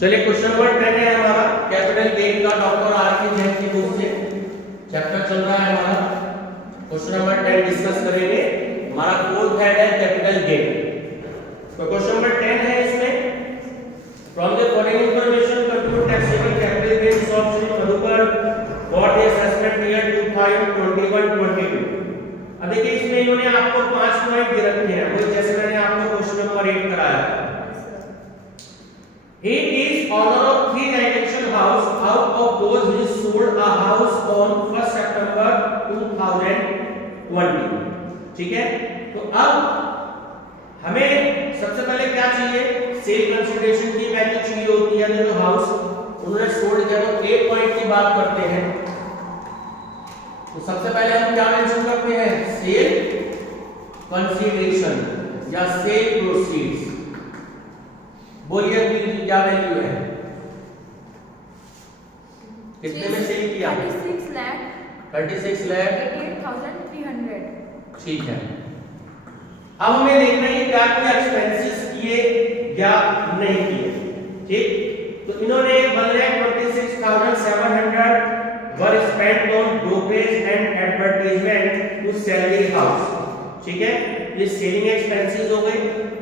चलिए question number 10 है हमारा कैपिटल गेन का डॉक्टर आर के जैन की बुक से चैप्टर चल रहा है हमारा। क्वेश्चन नंबर 10 डिस्कस करेंगे। हमारा फोर्थ हेड है कैपिटल गेन। तो क्वेश्चन नंबर 10 है इसमें from the following information compute taxable capital gain of Shri Madhukar for the assessment year 2021-22। अब देखिए इसमें इन्होंने आपको 5 पॉइंट दे रखे हैं, वही जैसे मैंने आपको क्वेश्चन नंबर 8 कराया था। He is owner of 3 residential house out of those he sold a house on 1st September 2020। ठीक है, तो अब हमें सबसे पहले क्या चाहिए, सेल कंसीडरेशन की वैल्यू चाहिए होती है। जो हाउस उन्होंने सोल्ड किया तो 8 पॉइंट की बात करते हैं। तो सबसे पहले हम क्या मेंशन करते हैं, सेल कंसीडरेशन या सेल प्रोसीड्स। बोलिए क्या वैल्यू है, कितने में सेल किया? 36 लाख 88,300। ठीक है, अब हमें देखना है क्या कोई एक्सपेंसेस किए या नहीं किए। ठीक, तो इन्होंने 1,26,700 were spent on brokerage and advertisement to sell the house. ठीक है, ये सेलिंग एक्सपेंसेस हो गए,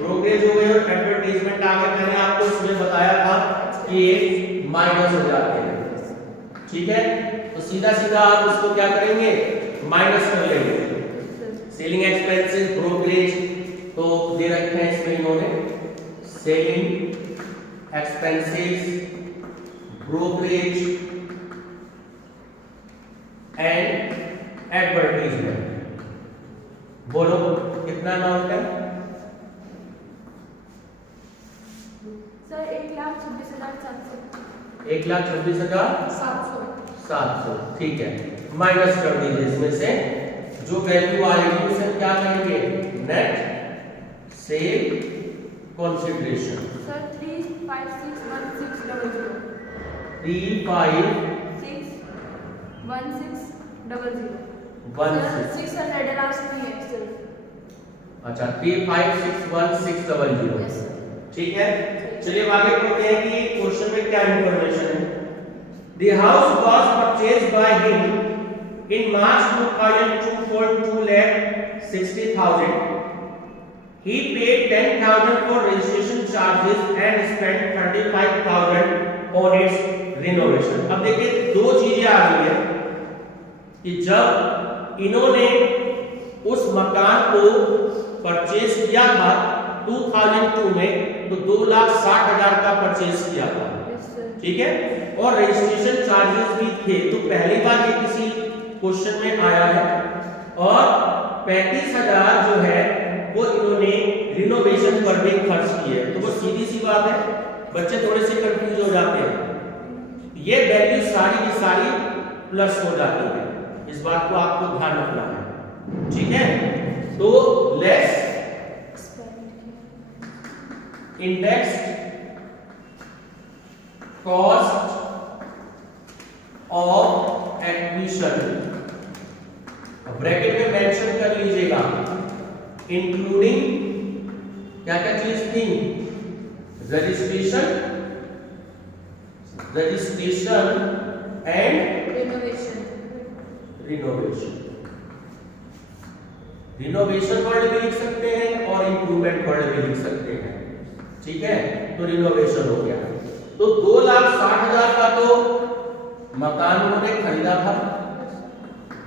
ब्रोकरेज हो गए और एडवर्टाइजमेंट आ गए। मैंने आपको इसमें बताया था कि ये माइनस हो जाते हैं। ठीक है, तो सीधा सीधा आप इसको क्या करेंगे, माइनस कर लेंगे। सेलिंग एक्सपेंसेस, ब्रोकरेज तो दे रखे हैं इसमें इन्होंने, selling expenses, brokerage and advertisement. बोलो कितना अमाउंट है? सर 1,26,700। 1,26,700। ठीक है, माइनस कर दीजिए इसमें से जो वैल्यू आएगी उसे क्या करेंगे, net cell consideration. Sir 3561600। 3561600। 600 last में है सिर्फ। अच्छा 3561600। Yes sir. ठीक है, चलिए आगे पढ़ते हैं कि क्वेश्चन में क्या इंफॉर्मेशन है। The house was purchased by him in March 2002 for 2,60,000. He paid 10,000 for registration charges and spent 35,000 on its renovation. अब देखिए दो चीजें आ गई है कि जब इन्होंने उस मकान को परचेज किया था 2002 में तो 2,60,000 का परचेज किया था। ठीक है, और रजिस्ट्रेशन चार्जेस भी थे। तो पहली बार ये किसी क्वेश्चन में आया है। और 35,000 जो है वो इन्होंने रिनोवेशन पर भी खर्च किए। तो वो सीधी सी बात है, बच्चे थोड़े से कंफ्यूज हो जाते हैं। ये वैल्यू सारी की सारी प्लस हो जाती है, इस बात को आपको ध्यान रखना है। ठीक है, तो less indexed cost of acquisition, bracket में मेंशन कर लीजिएगा, इंक्लूडिंग क्या क्या चीज थी, रजिस्ट्रेशन एंड रिनोवेशन वर्ड भी लिख सकते हैं और इंप्रूवमेंट वर्ड भी लिख सकते हैं। ठीक है, तो रिनोवेशन हो गया। तो 2,60,000 का तो मकान उन्होंने खरीदा था,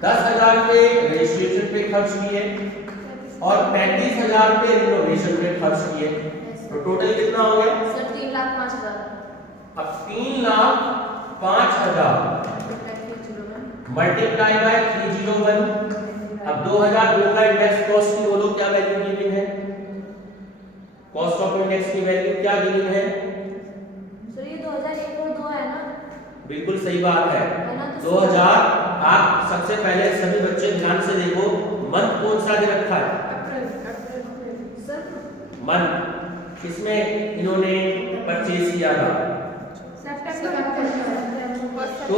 10,000 पे रजिस्ट्रेशन पे खर्च किए और 35,000 पे रिनोवेशन पे खर्च किए। तो टोटल कितना हो गया सर 3,05,000। अब 3,05,000 मल्टीप्लाई बाय 301। अब 2002 का इंडेक्स कॉस्ट की बोलो क्या वैल्यू गिवन है, कॉस्ट ऑफ इंडेक्स की वैल्यू क्या गिवन है? सर ये 2001 और 2 है ना? बिल्कुल सही बात है, ना? तो 2000। आप सबसे पहले सभी बच्चे ध्यान से देखो, मंथ कौन सा दे रखा है, सर मंथ किसमें इन्होंने परचेज किया था। तो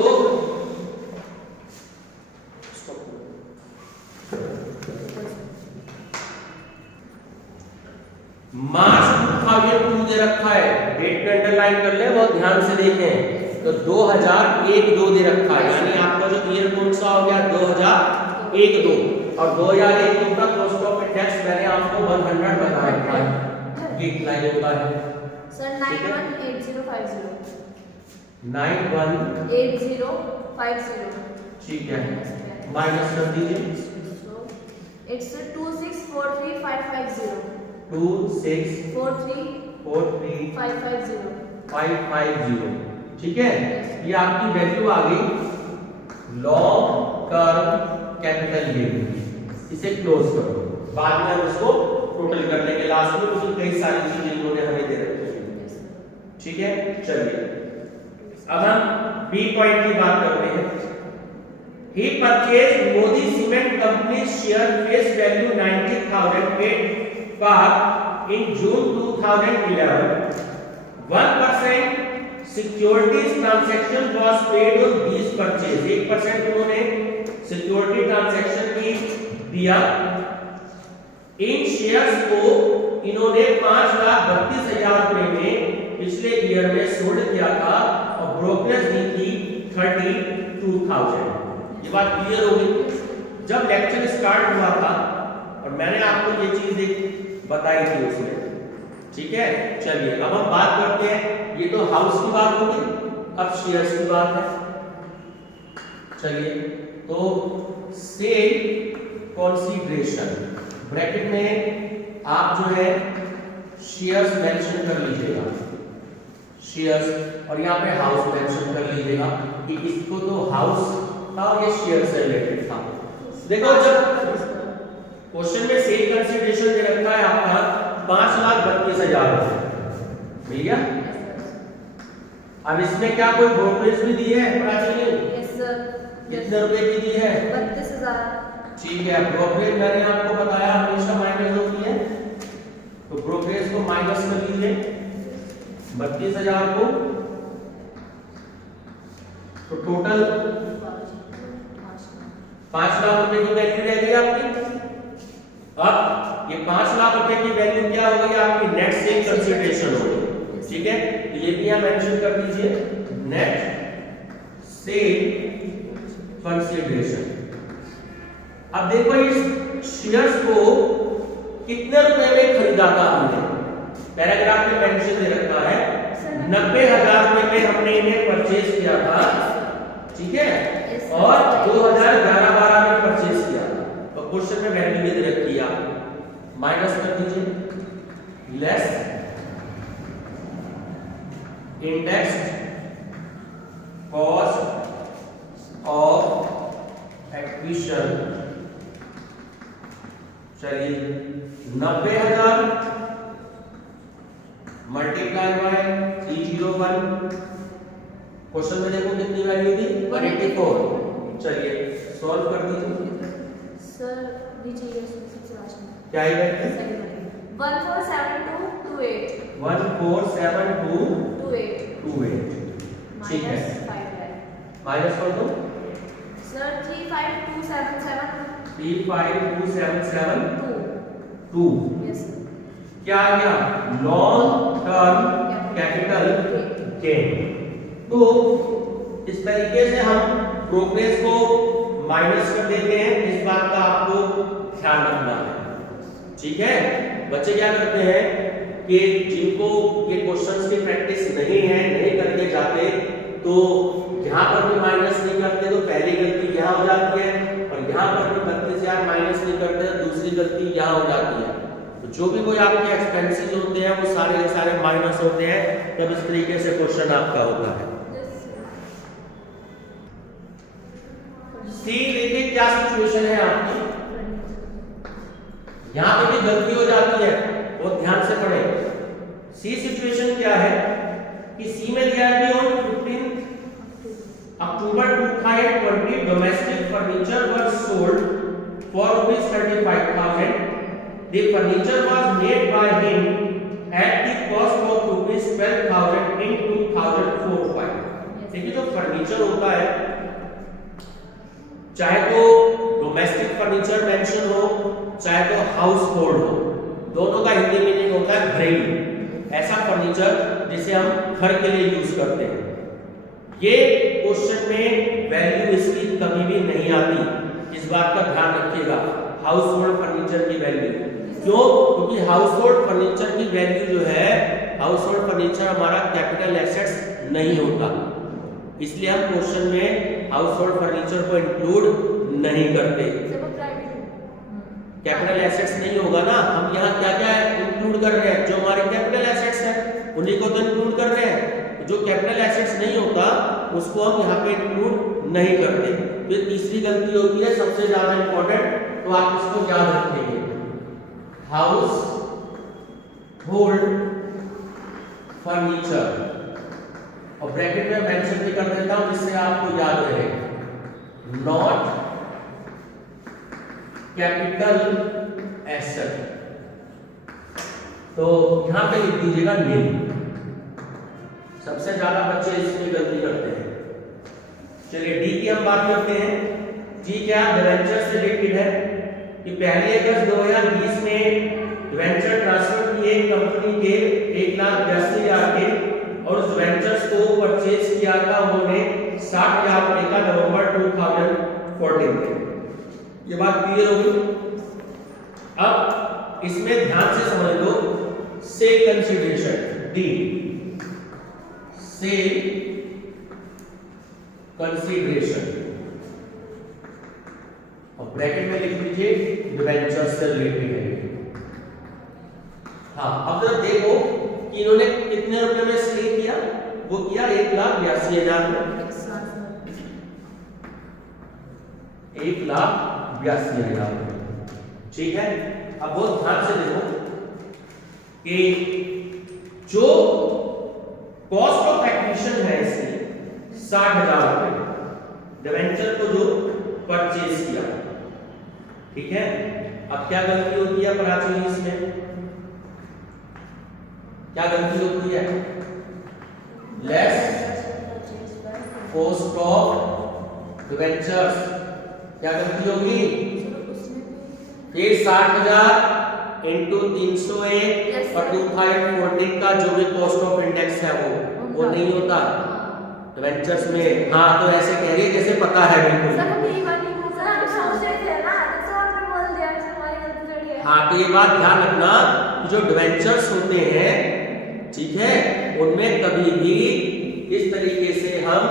मार्च 2002 दे रखा है, डेट पे अंडरलाइन अंडरलाइन कर ले, बहुत ध्यान से देखें। तो 2001-2 दे रखा है, यानी आपका जो ईयर कौन सा हो गया 2001-2, और 2001-2 का कॉस्ट ऑफ टैक्स मैंने आपको 100 बताया था, कितना होता है सर 918050 918050, ठीक है, माइनस कर दीजिए, इट्स 2643550 2643550, 550 ठीक है। ये आपकी वैल्यू आ गई लॉन्ग टर्म कैपिटल गेन। इसे क्लोज करो, बाद में हम इसको टोटल कर लेंगे लास्ट में, उसमें कई सारी चीजें इन्होंने हमें दे रखी है, ठीक है। चलिए अब हम बी पॉइंट की बात करते हैं। He purchased Modi Cement Company share face value 90,000 paid par in June 2011. 1% securities transaction was paid on these purchase. 1% उन्होंने security transaction की दिया। इन शेयर्स को इन्होंने 5,32,000 रुपए में पिछले ईयर में सोल्ड किया था और ब्रोकरेज दी थी 32,000। ये बात क्लियर हो गई। जब लेक्चर स्टार्ट हुआ था और मैंने आपको ये चीज बताई थी उसमें, ठीक है। चलिए अब हम बात करते हैं, ये तो हाउस की बात होगी, अब शेयर्स की बात है। चलिए तो सेल कंसीडरेशन ब्रैकेट में आप जो है शेयर्स मेंशन कर लीजिएगा, शेयर्स, और यहाँ पे हाउस मेंशन कर लीजिएगा कि इसको तो हाउस था और ये शेयर से रिलेटेड था। देखो जब क्वेश्चन में सेल कंसीडरेशन दे रखा है आपका 5,32,000 मिल गया। अब इसमें क्या कोई ब्रोकरेज भी दी है प्राची? Yes sir. कितने रुपए की दी है? 32,000। ठीक है, ब्रोकरेज मैंने आपको बताया हमेशा माइनस होती है, तो ब्रोकरेज को माइनस कर लीजिए 32,000 को, तो टोटल 5 लाख रुपए की वैल्यू रह गई आपकी। अब ये 5 लाख रुपए की वैल्यू क्या हो गई आपकी? नेट सेल कंसीडरेशन हो गई, ठीक है। ये भी आप मेंशन कर दीजिए, नेट सेल कंसीडरेशन। अब देखो इस शेयर्स को कितने रुपए में खरीदा था हमने, पैराग्राफ में मेंशन दे रखा है 90,000 रुपए में हमने इन्हें परचेज किया था, ठीक है, और 2011-12 में परचेज किया था। तो क्वेश्चन में वैल्यू दे रखी है, माइनस कर दीजिए, less indexed cost of acquisition. चलिए 90,000 मल्टीप्लाई बाय 301, क्वेश्चन में देखो कितनी वैल्यू थी 184। चलिए सॉल्व कर दीजिए सर, नीचे ये सबसे लास्ट में क्या आएगा? 147228 147228, ठीक है। माइनस कर दो सर 35277 35277 यस क्या आ गया? Long term capital gain. तो इस तरीके से हम प्रोग्रेस को माइनस कर देते हैं, इस बात का आपको ध्यान रखना है, ठीक है। बच्चे क्या करते हैं कि जिनको ये क्वेश्चंस की प्रैक्टिस नहीं है, नहीं करके जाते, तो यहाँ पर भी माइनस नहीं करते तो पहली गलती यहाँ हो जाती है, और यहाँ पर भी 32,000 माइनस नहीं करते तो दूसरी गलती यहाँ हो जाती है। तो जो भी कोई आपके एक्सपेंसेस होते हैं वो सारे के सारे माइनस होते हैं, तब इस तरीके से क्वेश्चन आपका होता है। सी देखिए क्या सिचुएशन है आपकी, यहां पे भी गलती हो जाती है, बहुत ध्यान से पढ़े। सी सिचुएशन क्या है कि सी में दिया है कि on 15 October 2020 domestic furniture was sold for ₹35,000। The furniture was made by him at the cost of ₹12,000 in 2004-5। देखिए जो फर्नीचर होता है, चाहे तो डोमेस्टिक फर्नीचर मेंशन हो चाहे तो हाउस होल्ड हो, दोनों का हिंदी मीनिंग होता है घरेलू। ऐसा फर्नीचर जिसे हम घर के लिए यूज करते हैं। ये क्वेश्चन में वैल्यू इसकी कभी भी नहीं आती, इस बात का ध्यान रखिएगा। हाउस होल्ड फर्नीचर की वैल्यू क्यों? क्योंकि हाउस होल्ड फर्नीचर की वैल्यू जो है, हाउस होल्ड फर्नीचर हमारा कैपिटल एसेट्स नहीं होता, इसलिए हम क्वेश्चन में हाउस होल्ड फर्नीचर को इंक्लूड नहीं करते। कैपिटल एसेट्स नहीं होगा ना, हम यहाँ क्या क्या इंक्लूड कर रहे हैं? जो हमारे कैपिटल एसेट्स हैं उन्हीं को तो इंक्लूड कर रहे हैं। जो कैपिटल एसेट्स नहीं होता उसको हम यहाँ पे इंक्लूड नहीं करते। तो ये तीसरी गलती होती है, सबसे ज्यादा इंपॉर्टेंट, तो आप इसको याद रखेंगे। हाउस होल्ड फर्नीचर, और ब्रैकेट में मेंशन भी कर देता हूं जिससे आपको याद रहे, नॉट कैपिटल एसेट। तो यहां पे लिख दीजिएगा नील। सबसे ज्यादा बच्चे इसमें गलती करते हैं। चलिए डी की हम बात करते हैं। डी क्या डिवेंचर से रिलेटेड है कि 1 अगस्त 2020 में डिवेंचर ट्रांसफर किए कंपनी के 1,82,000 के, और उस वेंचर्स को परचेज किया था उन्होंने 60,000 रुपए का नवंबर 2014 में। ये बात क्लियर होगी। अब इसमें ध्यान से समझ लो, से कंसीडरेशन डी, से कंसीडरेशन, और ब्रैकेट में लिख लीजिए डिवेंचर्स से रिलेटेड है। हाँ, अब जरा देखो कि इन्होंने कितने रुपए में से किया, वो किया 1,82,000 में, 1,82,000। ठीक है, अब बहुत ध्यान से देखो कि जो कॉस्ट ऑफ एक्विजिशन है इसकी 60,000 रुपए, डिवेंचर को जो परचेज किया। ठीक है, अब क्या गलती होती है प्राचीन इसमें? क्या गलती होती है? लेस कॉस्ट ऑफ डिवेंचर्स, क्या गलती होगी? फिर 60,000 इंटू 301 और 2014 का जो भी कॉस्ट ऑफ इंडेक्स है वो नहीं होता डिवेंचर्स में। हाँ, तो ऐसे कह रही है जैसे पता है बिल्कुल। हाँ, तो ये बात ध्यान रखना कि जो डिवेंचर्स होते हैं, ठीक है, उनमें कभी भी इस तरीके से हम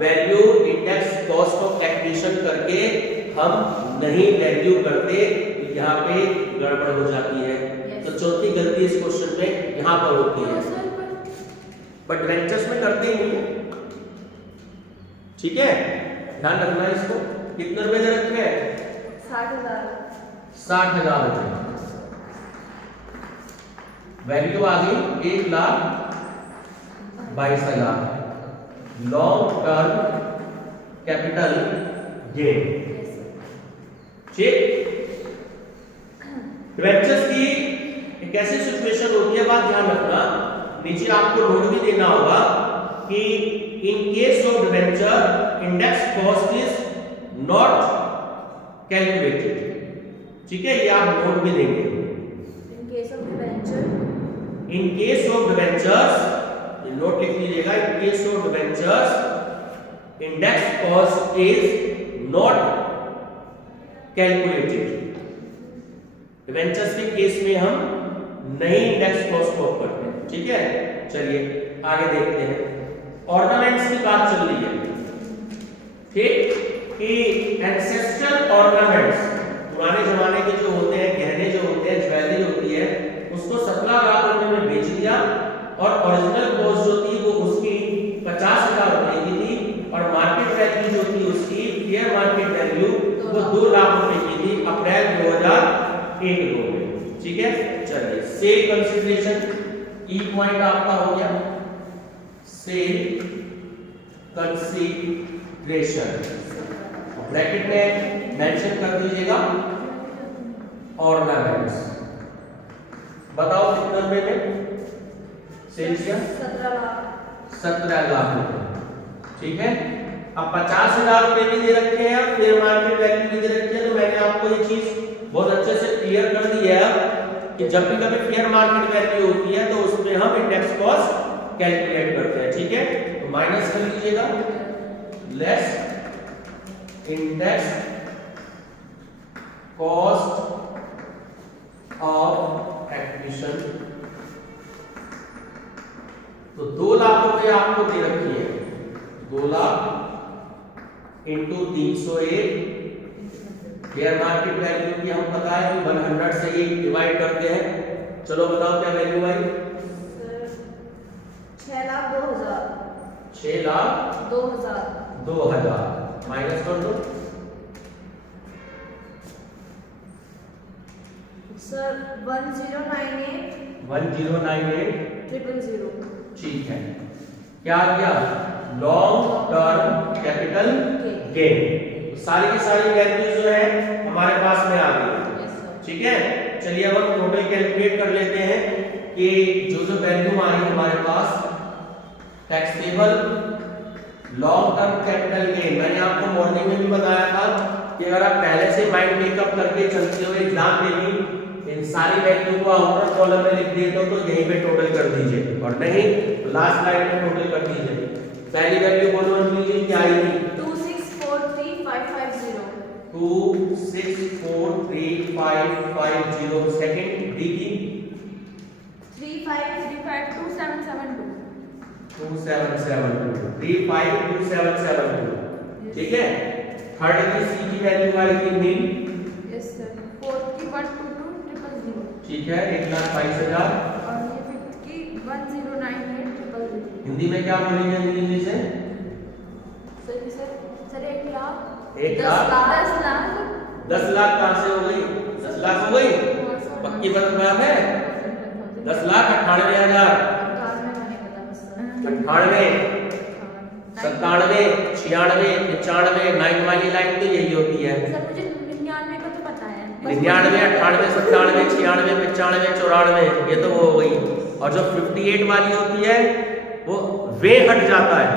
value index cost of acquisition करके हम नहीं वैल्यू करते, यहाँ पे गड़बड़ हो जाती है। तो चौथी गलती इस क्वेश्चन में यहाँ पर होती है, बट डिवेंचर्स में करते ही नहीं। ठीक है, ध्यान रखना इसको। कितने रुपए दे रखे हैं? 60,000 रुपए। वैल्यू आ गई 1,22,000। Long term capital gain. ठीक, डिवेंचर्स की एक ऐसी सिचुएशन होती है, बात ध्यान रखना, नीचे आपको नोट भी देना होगा कि in case of debenture index cost is not calculated. ठीक है, ये आप नोट भी देंगे। In case of debentures, note लिख लीजिएगा, in case of debentures index cost is not calculated. Debentures के केस में हम नहीं इंडेक्स कॉस्ट को करते हैं। ठीक है, चलिए आगे देखते हैं। ऑर्नामेंट्स की बात चल रही है। ठीक, कि एंसेस्ट्रल ऑर्नामेंट्स, पुराने जमाने के जो होते हैं, गहने जो होते हैं, ज्वेलरी होती है, उसको 17 लाख रुपए में बेच दिया, और ओरिजिनल कॉस्ट जो थी वो उसकी 50,000 रुपए की थी, और मार्केट वैल्यू जो थी उसकी फेयर मार्केट वैल्यू वो 2 लाख रुपए की थी अप्रैल 2001 में। ठीक है, चलिए सेल कंसीडरेशन ई पॉइंट आपका हो गया, सेल कंसीडरेशन, ब्रैकेट में मेंशन कर दीजिएगा ऑर्नामेंट्स। बताओ कितने रुपए में सेल किया? 17 लाख रुपए। ठीक है, अब 50,000 रुपए भी दे रखे हैं, फेयर मार्केट वैल्यू भी दे रखी है। तो मैंने आपको ये चीज बहुत अच्छे से क्लियर कर दी है कि जब भी कभी फेयर मार्केट वैल्यू होती है तो उसमें हम इंडेक्स कॉस्ट कैलकुलेट करते हैं, ठीक है। तो माइनस कर लीजिएगा, less index cost of acquisition. तो 2 लाख रुपए आपको दे रखी है, 2 lakh into 301, fair market value की हम पता है कि 100 से ही डिवाइड करते हैं। चलो बताओ क्या वैल्यू आई? सर 6,02,000। 6,02,000 माइनस कर दो। सर 1098 1098 ठीक है। क्या आ गया? Long term capital gain. सारी की सारी वैल्यूज जो है हमारे पास में आ गई, ठीक है। चलिए अब हम टोटल कैलकुलेट कर लेते हैं कि जो जो वैल्यू आ रही है हमारे पास taxable long term capital gain. मैंने आपको मॉर्निंग में भी बताया था कि अगर आप पहले से माइंड मेकअप करके चलते हो एग्जाम देनी, इन सारी वैल्यू को आउटर कॉलम में लिख दिए तो यहीं पे टोटल कर दीजिए, और नहीं तो लास्ट लाइन में टोटल कर दीजिए। पहली वैल्यू बोलो लीजिए क्या आएगी? 2643,550। 2643,550। सेकंड डी की 35352772। 2772 352772, ठीक है। थर्ड की सी की वैल्यू आएगी नील, यस सर। फोर्थ की 122,000। ठीक है 1,22,000। और ये फिफ्थ की 1098,000। हिंदी में क्या बोलेंगे इंग्लिश से? सर 1 लाख 1 लाख 10 लाख कहां से हो गई? 10 लाख हो गई, पक्की बात है। 10,98,000 98 97 96 95 9 वाली लाइन तो यही होती है। सर मुझे 99 का तो पता है। 99 98 97 96 95 94 ये तो हो गई। और जो 58 वाली होती है वो वे हट जाता है,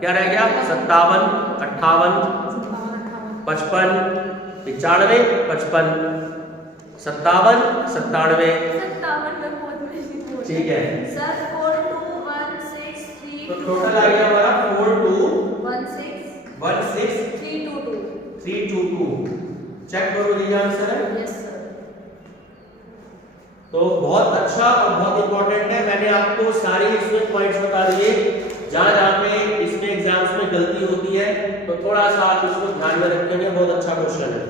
क्या रह गया? 57 58 55 95 55 57 97, ठीक है। सर 421632। तो टोटल आ गया हमारा 421632। 322। चेक करो लीजिए आंसर है। Yes sir. तो बहुत अच्छा और बहुत इंपॉर्टेंट है। मैंने आपको सारे इसमें पॉइंट्स बता दिए, जहां जहां पे इसमें एग्जाम्स में गलती होती है तो थोड़ा सा आप इसको ध्यान में रखेंगे। बहुत अच्छा क्वेश्चन है।